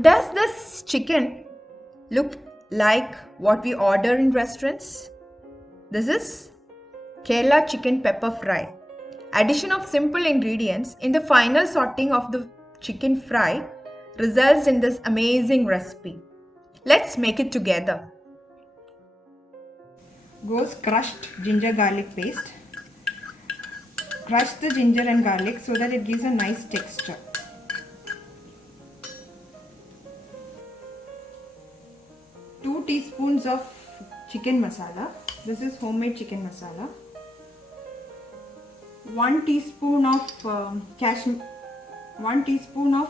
Does this chicken look like what we order in restaurants? This is Kerala chicken pepper fry. Addition of simple ingredients in the final sorting of the chicken fry results in this amazing recipe. Let's make it together. Goes crushed ginger garlic paste. Crush the ginger and garlic so that it gives a nice texture. 2 teaspoons of chicken masala. This is homemade chicken masala. 1 teaspoon of 1 teaspoon of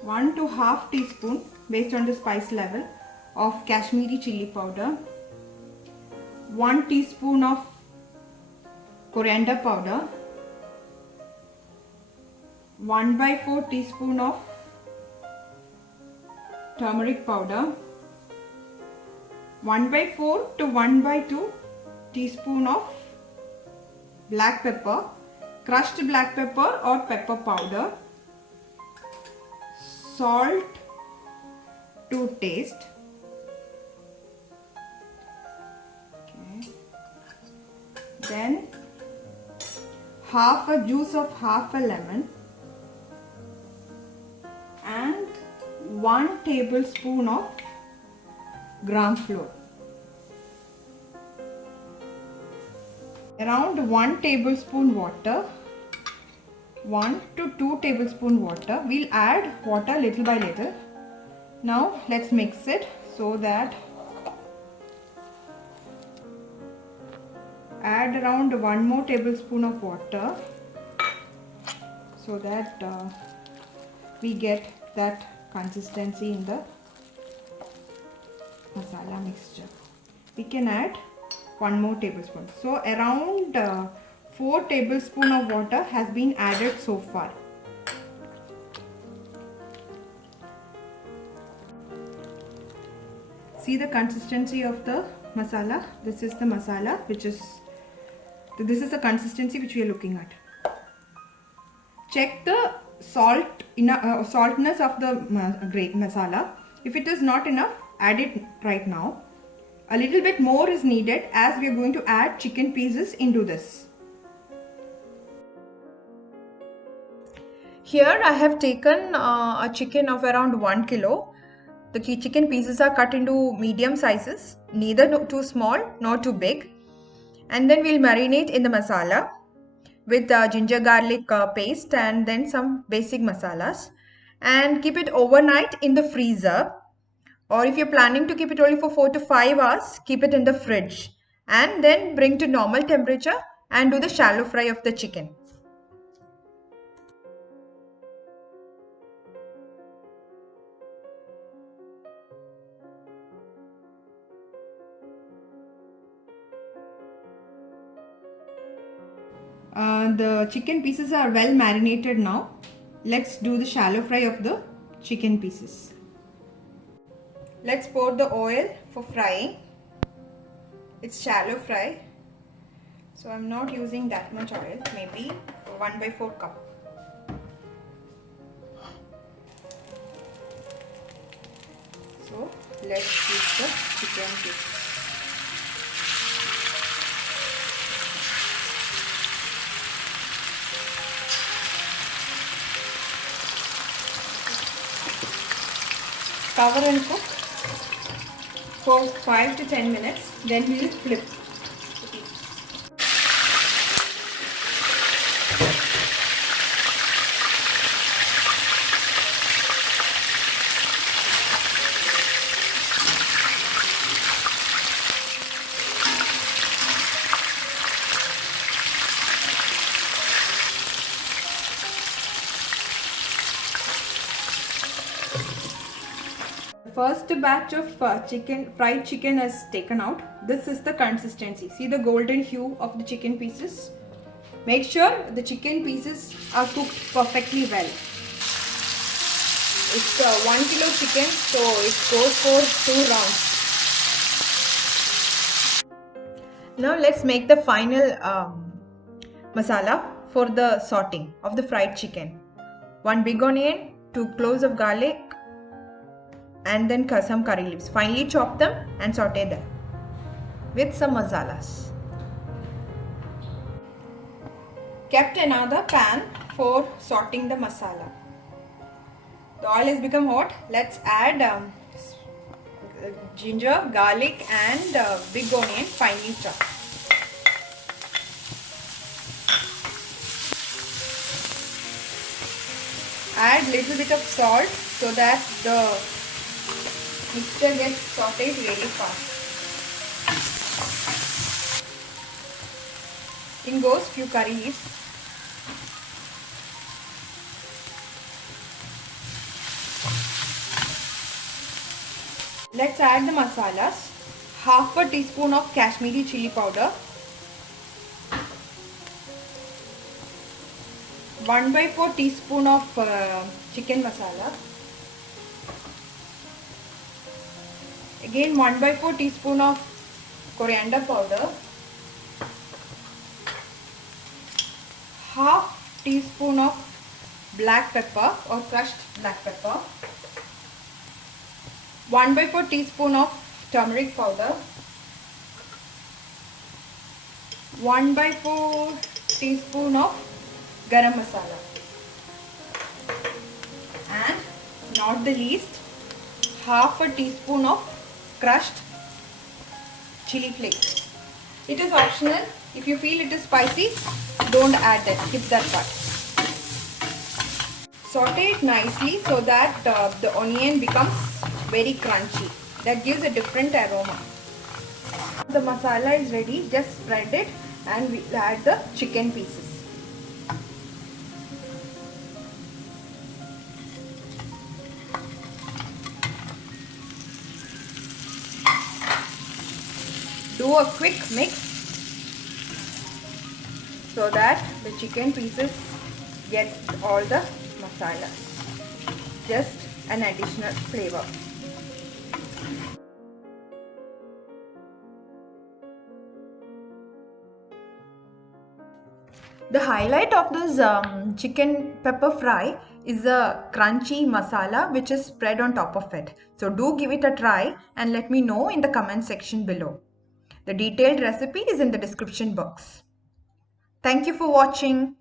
1 to half teaspoon based on the spice level of Kashmiri chili powder. 1 teaspoon of coriander powder. 1/4 teaspoon of turmeric powder. 1/4 to 1/2 teaspoon of black pepper, crushed black pepper or pepper powder, salt to taste. Okay. Then half a juice of half a lemon and 1 tablespoon of gram flour. Around 1 tablespoon water, 1 to 2 tablespoon water. We'll add water little by little. Now let's mix it so that add around 1 more tablespoon of water so that we get that consistency in the masala mixture. We can add 1 more tablespoon. So around 4 tablespoon of water has been added so far. See the consistency of the masala. This is the masala this is the consistency which we are looking at. Check the saltness of the masala. If it is not enough, add it right now. A little bit more is needed as we are going to add chicken pieces into this. Here I have taken a chicken of around 1 kilo. The chicken pieces are cut into medium sizes, neither too small nor too big. And then we'll marinate in the masala with ginger garlic paste and then some basic masalas and keep it overnight in the freezer. Or if you're planning to keep it only for 4 to 5 hours, keep it in the fridge and then bring to normal temperature and do the shallow fry of the chicken. The chicken pieces are well marinated now. Let's do the shallow fry of the chicken pieces. Let's pour the oil for frying. It's shallow fry, so I'm not using that much oil, maybe 1/4 cup. So let's use the chicken pieces. Cover and cook for 5 to 10 minutes, then we will flip. First batch of fried chicken is taken out. This is the consistency. See the golden hue of the chicken pieces. Make sure the chicken pieces are cooked perfectly well. It's 1 kilo chicken, so it goes for 2 rounds. Now let's make the final masala for the sorting of the fried chicken. 1 big onion, 2 cloves of garlic, and then some curry leaves. Finely chop them and saute them with some masalas. Kept another pan for sauteing the masala. The oil has become hot. Let's add ginger, garlic, and big onion finely chopped. Add little bit of salt so that the mixture gets sauteed really fast. In goes few curry leaves. Let's add the masalas. Half a teaspoon of Kashmiri chili powder, 1/4 teaspoon of chicken masala, again 1/4 teaspoon of coriander powder, half teaspoon of black pepper or crushed black pepper, 1/4 teaspoon of turmeric powder, 1/4 teaspoon of garam masala, and not the least, half a teaspoon of crushed chili flakes. It is optional. If you feel it is spicy, don't add that. Skip that part. Saute it nicely so that the onion becomes very crunchy. That gives a different aroma. The masala is ready. Just spread it and we'll add the chicken pieces. Do a quick mix so that the chicken pieces get all the masala. Just an additional flavor. The highlight of this chicken pepper fry is the crunchy masala which is spread on top of it. So do give it a try and let me know in the comment section below. The detailed recipe is in the description box. Thank you for watching.